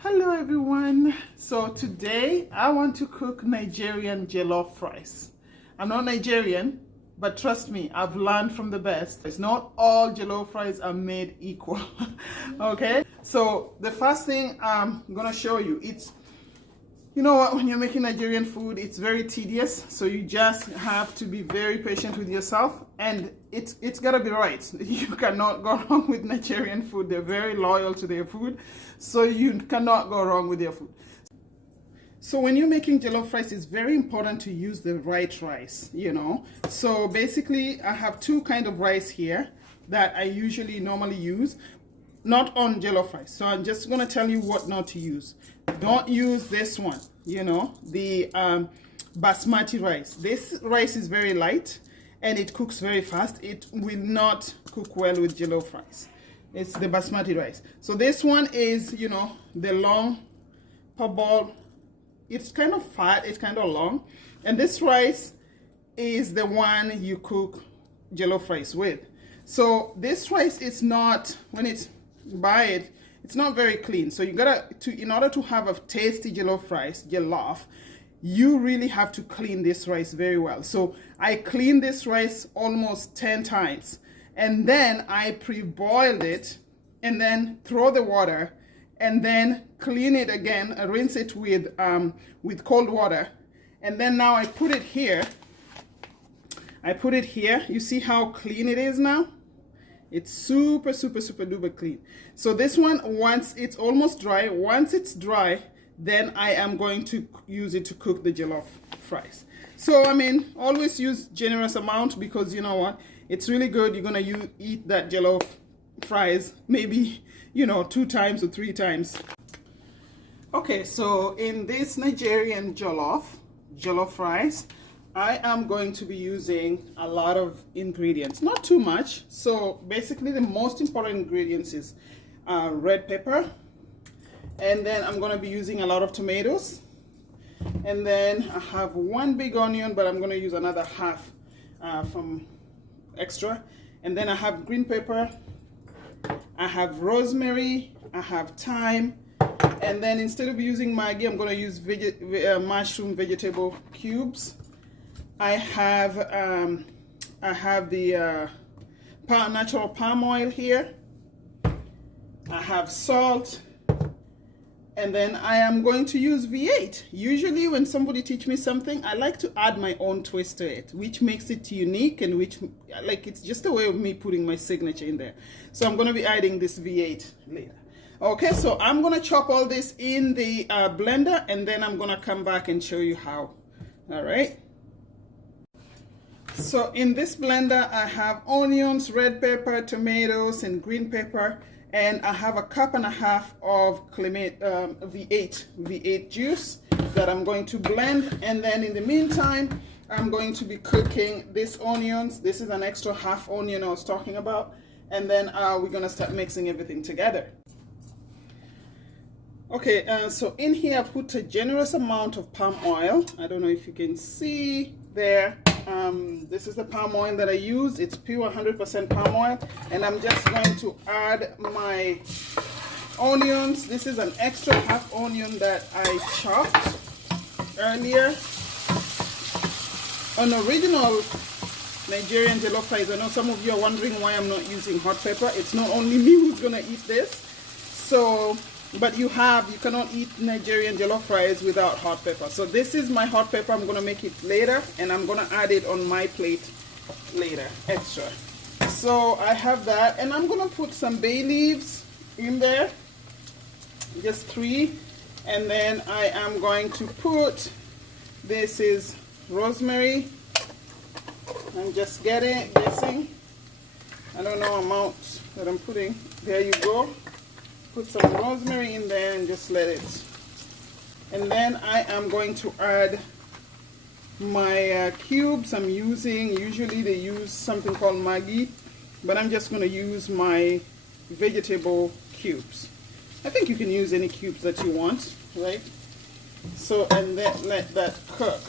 Hello everyone. So today I want to cook Nigerian jollof rice. I'm not Nigerian, but trust me, I've learned from the best. It's not all jollof rice are made equal. Okay? So the first thing I'm gonna show you, you know what, when you're making Nigerian food, it's very tedious. So you just have to be very patient with yourself, and it's gotta be right. You cannot go wrong with Nigerian food. They're very loyal to their food, so you cannot go wrong with their food. So when you're making jollof rice, it's very important to use the right rice, So basically, I have two kinds of rice here that I normally use, not on jollof rice. So I'm just going to tell you what not to use. Don't use this one, the basmati rice. This rice is very light and it cooks very fast. It will not cook well with jollof rice. It's the basmati rice. So this one is, the long parboiled. It's kind of fat, it's kind of long. And this rice is the one you cook jollof rice with. So this rice is not, when it's buy it, it's not very clean. So you in order to have a tasty jollof, you really have to clean this rice very well. So I cleaned this rice almost 10 times. And then I pre-boiled it and then throw the water and then clean it again, rinse it with cold water. And then now I put it here. You see how clean it is now? It's super, super, super duper clean. So this one, once it's almost dry, then I am going to use it to cook the jollof rice. So, always use generous amount, because you know what? It's really good. You're going to eat that jollof rice maybe, 2 times or 3 times. Okay, so in this Nigerian jollof rice, I am going to be using a lot of ingredients, not too much. So basically the most important ingredients is red pepper, and then I'm going to be using a lot of tomatoes, and then I have 1 big onion, but I'm going to use another half from extra, and then I have green pepper, I have rosemary, I have thyme, and then instead of using Maggi, I'm going to use mushroom vegetable cubes. I have the natural palm oil here. I have salt, and then I am going to use V8. Usually when somebody teach me something, I like to add my own twist to it, which makes it unique, and it's just a way of me putting my signature in there. So I'm going to be adding this V8 later. Okay, so I'm going to chop all this in the blender, and then I'm going to come back and show you how. All right. So in this blender, I have onions, red pepper, tomatoes, and green pepper, and I have a 1.5 cups of V8 juice that I'm going to blend. And then in the meantime, I'm going to be cooking these onions. This is an extra half onion I was talking about, and then we're gonna start mixing everything together. Okay, so in here I put a generous amount of palm oil. I don't know if you can see there. This is the palm oil that I use. It's pure 100% palm oil, and I'm just going to add my onions. This is an extra half onion that I chopped earlier. On original Nigerian jollof rice, I know some of you are wondering why I'm not using hot pepper. It's not only me who's gonna eat this, but you cannot eat Nigerian jollof rice without hot pepper. So this is my hot pepper. I'm gonna make it later, and I'm gonna add it on my plate later, extra. So I have that, and I'm gonna put some bay leaves in there, just 3, and then I am going to put, this is rosemary. I'm just guessing. I don't know amount that I'm putting. There you go. Put some rosemary in there and just let it. And then I am going to add my cubes. I'm usually they use something called Maggi, but I'm just going to use my vegetable cubes. I think you can use any cubes that you want, right? So, and then let that cook.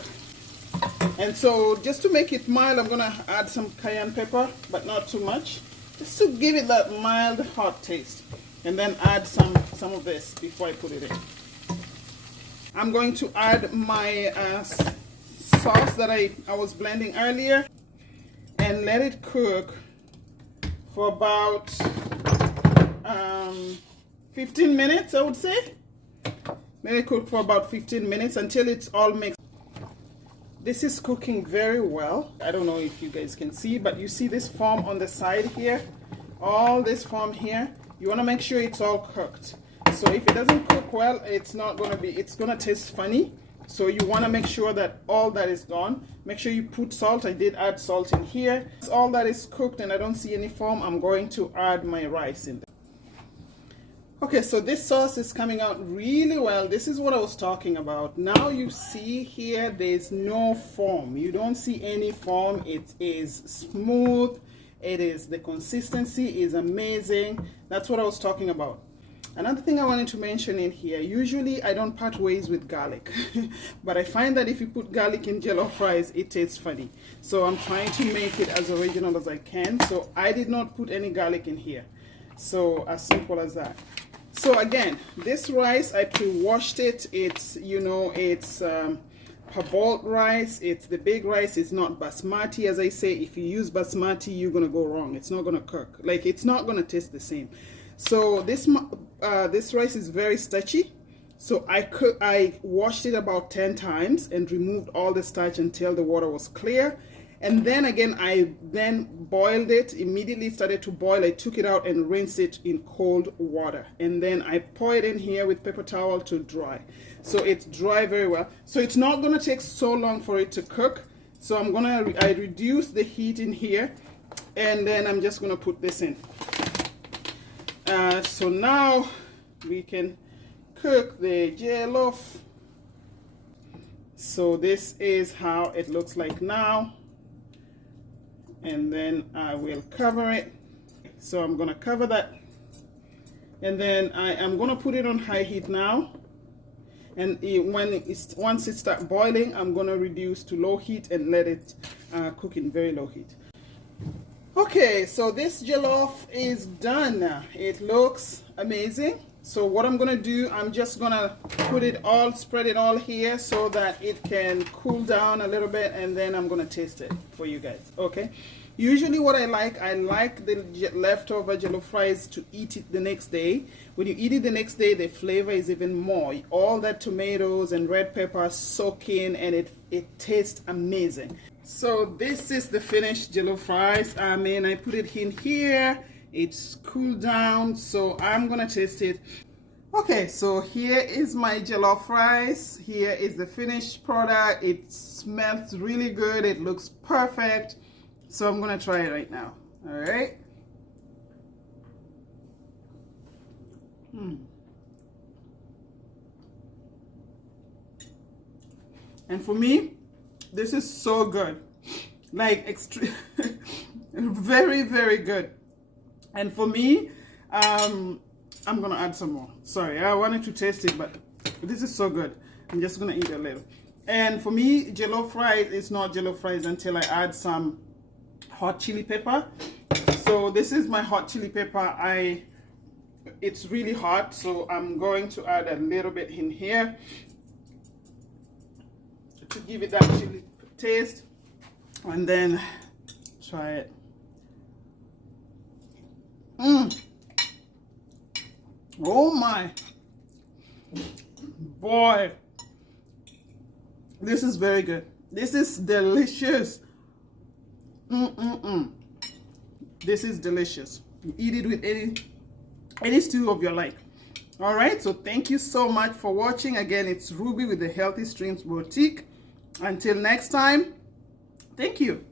And so just to make it mild, I'm going to add some cayenne pepper, but not too much, just to give it that mild hot taste. and then add some of this before I put it in. I'm going to add my sauce that I was blending earlier and let it cook for about 15 minutes, I would say. Let it cook for about 15 minutes until it's all mixed. This is cooking very well. I don't know if you guys can see, but you see this foam on the side here, all this foam here. You want to make sure it's all cooked. So if it doesn't cook well, it's gonna taste funny. So you want to make sure that all that is gone. Make sure you put salt. I did add salt in here. It's all that is cooked and I don't see any foam. I'm going to add my rice in there. Okay, so this sauce is coming out really well. This is what I was talking about. Now you see here, there's no foam. You don't see any foam. It is smooth. The consistency is amazing. That's what I was talking about. Another thing I wanted to mention in here, usually I don't part ways with garlic, but I find that if you put garlic in jollof rice, it tastes funny. So I'm trying to make it as original as I can. So I did not put any garlic in here. So as simple as that. So again, this rice, I pre-washed it. It's, you know, it's parboiled rice. It's the big rice. It's not basmati. As I say, if you use basmati, you're going to go wrong. It's not going to cook. Like, it's not going to taste the same. So this rice is very starchy. So I washed it about 10 times and removed all the starch until the water was clear. And then again, I boiled it, immediately started to boil. I took it out and rinsed it in cold water. And then I pour it in here with paper towel to dry. So it's dry very well. So it's not gonna take so long for it to cook. So I reduce the heat in here, and then I'm just gonna put this in. So now we can cook the jollof. So this is how it looks like now. And then I will cover it. So I'm going to cover that. And then I am going to put it on high heat now. And once it starts boiling, I'm going to reduce to low heat and let it cook in very low heat. Okay, so this jollof is done. It looks amazing. So what I'm going to do, I'm just going to spread it all here so that it can cool down a little bit, and then I'm going to taste it for you guys. Okay. Usually what I like the leftover jollof rice to eat it the next day. When you eat it the next day, the flavor is even more. All that tomatoes and red pepper soak in, and it tastes amazing. So this is the finished jollof rice. I put it in here. It's cooled down, so I'm gonna taste it. Okay, so here is my jollof rice. Here is the finished product. It smells really good. It looks perfect. So I'm gonna try it right now. All right. And for me, this is so good. Like extreme, very, very good. And for me, I'm gonna add some more. Sorry, I wanted to taste it, but this is so good. I'm just gonna eat a little. And for me, jollof rice is not jollof rice until I add some hot chili pepper. So this is my hot chili pepper. It's really hot, so I'm going to add a little bit in here to give it that chili taste, and then try it. Oh my boy, this is very good. This is delicious. This is delicious. You eat it with any stew of your like. All right, so thank you so much for watching. Again, it's Ruby with the Healthy Streams Boutique. Until next time, thank you.